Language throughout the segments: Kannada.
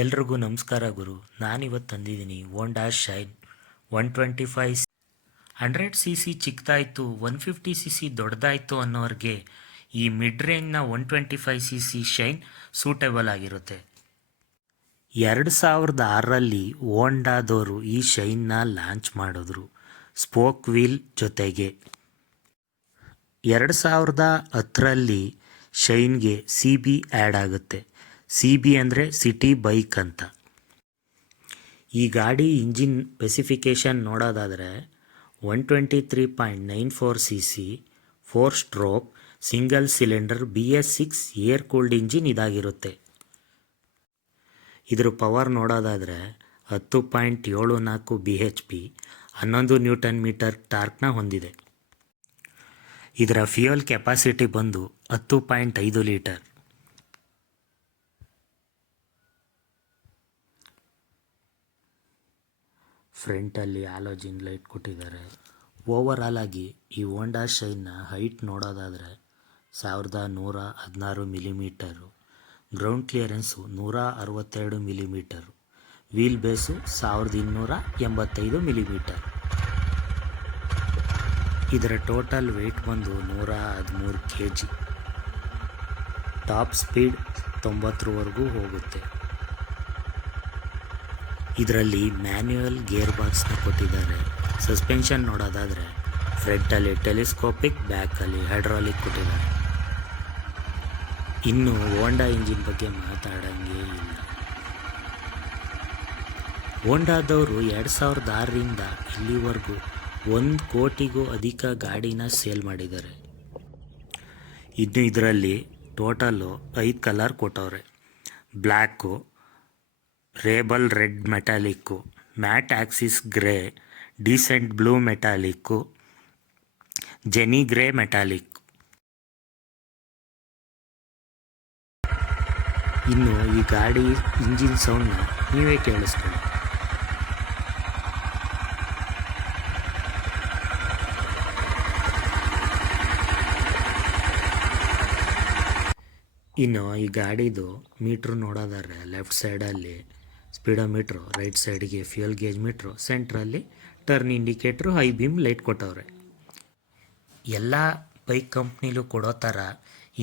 ಎಲ್ರಿಗೂ ನಮಸ್ಕಾರ ಗುರು. ನಾನಿವತ್ತು ತಂದಿದ್ದೀನಿ ಹೋಂಡಾ ಶೈನ್ 125 100cc ಚಿಕ್ಕದಾಯಿತು 150cc ದೊಡ್ಡದಾಯಿತು ಅನ್ನೋರಿಗೆ ಈ ಮಿಡ್ ರೇಂಜ್ನ 125cc ಶೈನ್ ಸೂಟೇಬಲ್ ಆಗಿರುತ್ತೆ. 2006ರಲ್ಲಿ ಹೋಂಡಾದವರು ಈ ಶೈನ್ನ ಲಾಂಚ್ ಮಾಡಿದ್ರು ಸ್ಪೋಕ್ ವೀಲ್ ಜೊತೆಗೆ. 2010ರಲ್ಲಿ ಶೈನ್ಗೆ CB ಆ್ಯಡ್ ಆಗುತ್ತೆ. CB ಅಂದರೆ ಸಿಟಿ ಬೈಕ್ ಅಂತ. ಈ ಗಾಡಿ ಇಂಜಿನ್ ಸ್ಪೆಸಿಫಿಕೇಷನ್ ನೋಡೋದಾದರೆ 123.94cc 4 stroke single cylinder BS6 air cooled engine ಇದಾಗಿರುತ್ತೆ. ಇದ್ರ ಪವರ್ ನೋಡೋದಾದರೆ 10.74 bhp 11 ನ್ಯೂಟನ್ ಮೀಟರ್ ಟಾರ್ಕ್ನ ಹೊಂದಿದೆ. ಇದರ ಫ್ಯೂಯಲ್ ಕೆಪಾಸಿಟಿ ಬಂದು 10.5 ಲೀಟರ್. ಫ್ರಂಟಲ್ಲಿ ಆಲೋಜಿನ್ ಲೈಟ್ ಕೊಟ್ಟಿದ್ದಾರೆ. ಓವರಾಲ್ ಆಗಿ ಈ ಹೋಂಡಾ ಶೈನ್ನ ಹೈಟ್ ನೋಡೋದಾದರೆ 1116 millimetre, ground clearance 162 millimetre, wheel base 1285 millimetre. ಇದರ ಟೋಟಲ್ ವೆಯ್ಟ್ ಬಂದು 113 kg. ಟಾಪ್ ಸ್ಪೀಡ್ 90ವರೆಗೂ ಹೋಗುತ್ತೆ. ಇದರಲ್ಲಿ ಮ್ಯಾನ್ಯುಯಲ್ ಗೇರ್ ಬಾಕ್ಸ್ನ ಕೊಟ್ಟಿದ್ದಾರೆ. ಸಸ್ಪೆನ್ಷನ್ ನೋಡೋದಾದರೆ ಫ್ರಂಟಲ್ಲಿ ಟೆಲಿಸ್ಕೋಪಿಕ್, ಬ್ಯಾಕಲ್ಲಿ ಹೈಡ್ರಾಲಿಕ್ ಕೊಟ್ಟಿದ್ದಾರೆ. ಇನ್ನು ಹೋಂಡಾ ಇಂಜಿನ್ ಬಗ್ಗೆ ಮಾತಾಡೋಂಗೇ ಇಲ್ಲ. ಹೋಂಡಾದವರು 2006ರಿಂದ ಇಲ್ಲಿವರೆಗೂ 1 ಕೋಟಿಗೂ ಅಧಿಕ ಗಾಡಿನ ಸೇಲ್ ಮಾಡಿದ್ದಾರೆ. ಇನ್ನು ಇದರಲ್ಲಿ ಟೋಟಲ್ಲು 5 ಕಲರ್ ಕೊಟ್ಟವ್ರೆ. Black, rebel red metallic, matt axis grey, decent blue metallic, Geny grey metallic. ಇನ್ನು ಈ ಗಾಡಿ ಇಂಜಿನ್ ಸೌಂಡ್ನ ನೀವೇ ಕೇಳಿಸ್ಕೊಳ್ಳಿ. ಇನ್ನು ಈ ಗಾಡಿದು ಮೀಟ್ರ್ ನೋಡೋದಾದ್ರೆ ಲೆಫ್ಟ್ ಸೈಡಲ್ಲಿ ಸ್ಪೀಡೋಮೀಟ್ರು, ರೈಟ್ ಸೈಡ್ಗೆ ಫ್ಯೂಯಲ್ ಗೇಜ್ ಮೀಟ್ರು, ಸೆಂಟ್ರಲ್ಲಿ turn indicator, high beam light ಕೊಟ್ಟವ್ರೆ. ಎಲ್ಲ ಬೈಕ್ ಕಂಪ್ನಿಲೂ ಕೊಡೋ ಥರ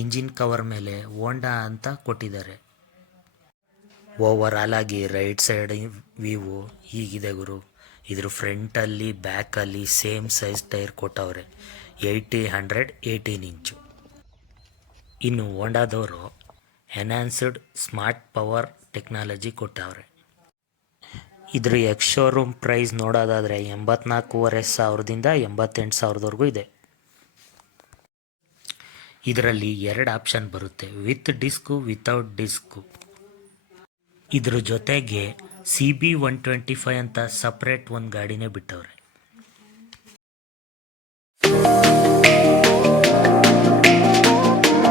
ಇಂಜಿನ್ ಕವರ್ ಮೇಲೆ ಹೋಂಡಾ ಅಂತ ಕೊಟ್ಟಿದ್ದಾರೆ. ಓವರಾಲ್ ಆಗಿ ರೈಟ್ ಸೈಡ್ ವ್ಯೂವು ಹೀಗಿದೆ ಗುರು. ಇದ್ರ ಫ್ರಂಟಲ್ಲಿ ಬ್ಯಾಕಲ್ಲಿ ಸೇಮ್ ಸೈಜ್ ಟೈರ್ ಕೊಟ್ಟವ್ರೆ. 80-100 18 ಇಂಚು. ಇನ್ನು ಹೋಂಡಾದವರು ಎನ್ಹಾನ್ಸ್ಡ್ ಸ್ಮಾರ್ಟ್ ಪವರ್ ಟೆಕ್ನಾಲಜಿ ಕೊಟ್ಟವ್ರೆ. ಇದ್ರ ಎಕ್ಸ್ ಶೋರೂಮ್ ಪ್ರೈಸ್ ನೋಡೋದಾದರೆ 84,500ದಿಂದ 88,000ವರೆಗೂ ಇದೆ. ಇದರಲ್ಲಿ 2 ಆಪ್ಷನ್ ಬರುತ್ತೆ, ವಿತ್ ಡಿಸ್ಕು, ವಿತೌಟ್ ಡಿಸ್ಕು. ಇದ್ರ ಜೊತೆಗೆ CB 125 ಅಂತ ಸಪ್ರೇಟ್ ಒಂದು ಗಾಡಿನೇ ಬಿಟ್ಟವ್ರೆ.